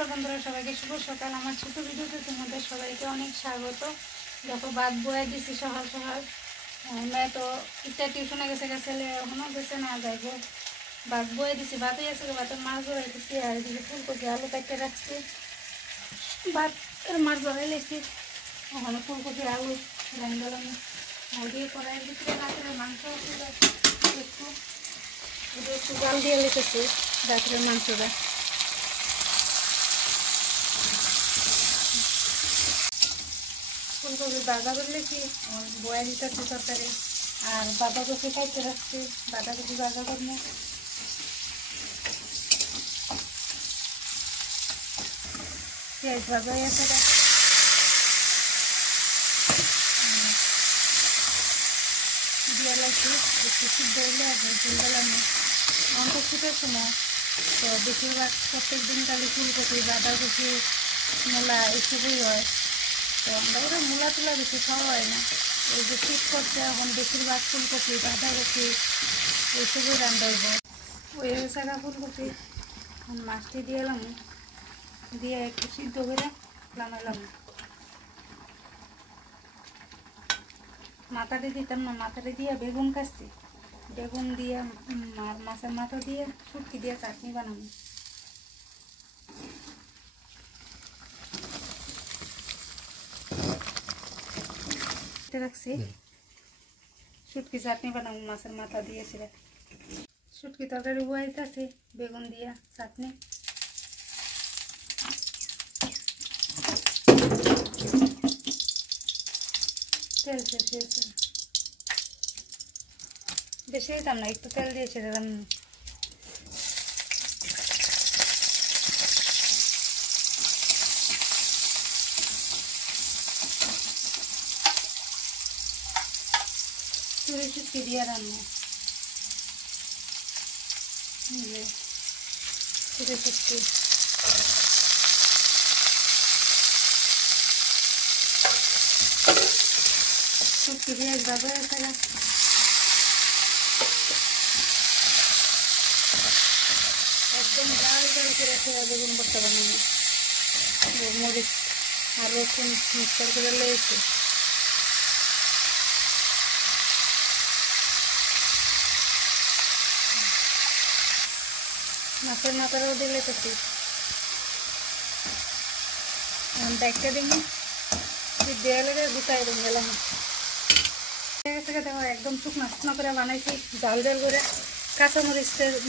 नमस्कार बंधुरा सबाई के शुभ सकाल আমার ছোট ভিডিওতে তোমাদের সবাইকে অনেক স্বাগত। দেখো ভাত বয়ে দিছি সকাল সকাল। मैं तो इतना টিউশনে গেছে ছেলে এখনো গেছে না যাইব। ভাত বয়ে দিছি ভাতই আছে ভাতের মাছ ধরাইতেছি আর এদিকে ফুলকপি আলু কাটতে রাখছি। ভাত মাছ ধরাই লেছি ওখানে ফুলকপি আলু রান্নালাম দিয়ে কড়াইয়ের ভিতরে রাত্রে মাংস ছিল একটু জাল দিয়ে লেগেছি রাত্রে মাংসটা। ফুলকপি বাঁধা করলে কি বয়া দিতেছি তরকারি আর বাঁধাকপি কাটতে রাখছি বাঁধাকপি বাঁধা করবো। পেঁয়াজ ভাজা আছে দিয়ে লাগছি একটু সিদ্ধ হইলে দিলাম অন্ত শীতের সময় তো বেশিরভাগ প্রত্যেক দিন খালি ফুলকপি বাঁধাকপি মূলা এসবই হয়। তো আমরা ওরা মূলা টুলা বেশি খাওয়া হয় না। এই যে শীত করছে এখন বেশিরভাগ ফুলকপি বাঁধাকপি এইসবই রান্না হইব। ওই সারা ফুলকপি মাছটি দিয়ে এলাম দিয়ে একটু সিদ্ধ করে নামাইলাম। মাথাটা দিতাম না মাথাটা দিয়ে বেগুন কাটছি বেগুন দিয়ে মাছের মাথা দিয়ে শুটকি দিয়ে চাটনি বানাবো। রাখছি শুটকি চাটনি বানাবো মাছের মাথা দিয়েছিল শুটকি তরকারি বয়াইতেছি বেগুন দিয়া চাটনি। তেল শেষ বেশি দিতাম না একটু তেল দিয়েছে দিলাম। চুরি শুটকি দিয়ে রান্না চুরি শুটকি শুটকি দিয়ে ভাজা হয়েছে একদম লাল করে ছেড়ে বেগুন ভর্তা বানানো মরিচ আর রসুন মিক্সার করে লেগেছে। মাছের মাথাটাও দিয়ে লেগেছি দেখতে দেখি দেওয়া লেগে গুটাই গেলাম। দেখো একদম শুকনো শুকনো করে বানাইছি জাল জাল করে কাঁচা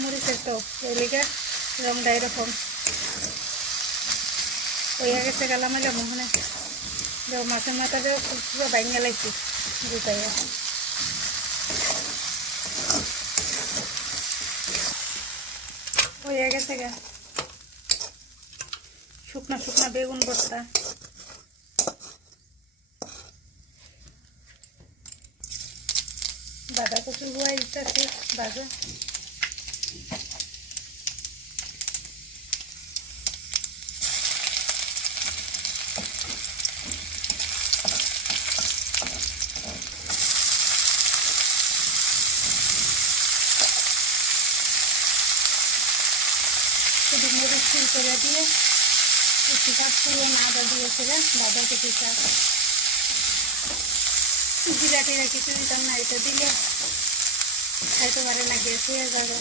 মরিচের তো ওই লেগে রংটা এরকম ওই গেছে গেলাম এলাম ওখানে দেখো মাছের মাথাটাও পুরো বাইঙ্গা লাগছি গুটাইয়া। হয়ে গেছে গা শুকনা শুকনা বেগুন ভর্তা। বাঁধাকপি বয়ে দিতেছি ভাজা মরিচ ফুল করে দিয়ে একটু কাজ করে আদা দিয়েছে বাঁধাকপি শাক জিরা টিরা কিছু দিতাম না এটা দিলে খাইতে পারে না গ্যাস হয়ে যাবে।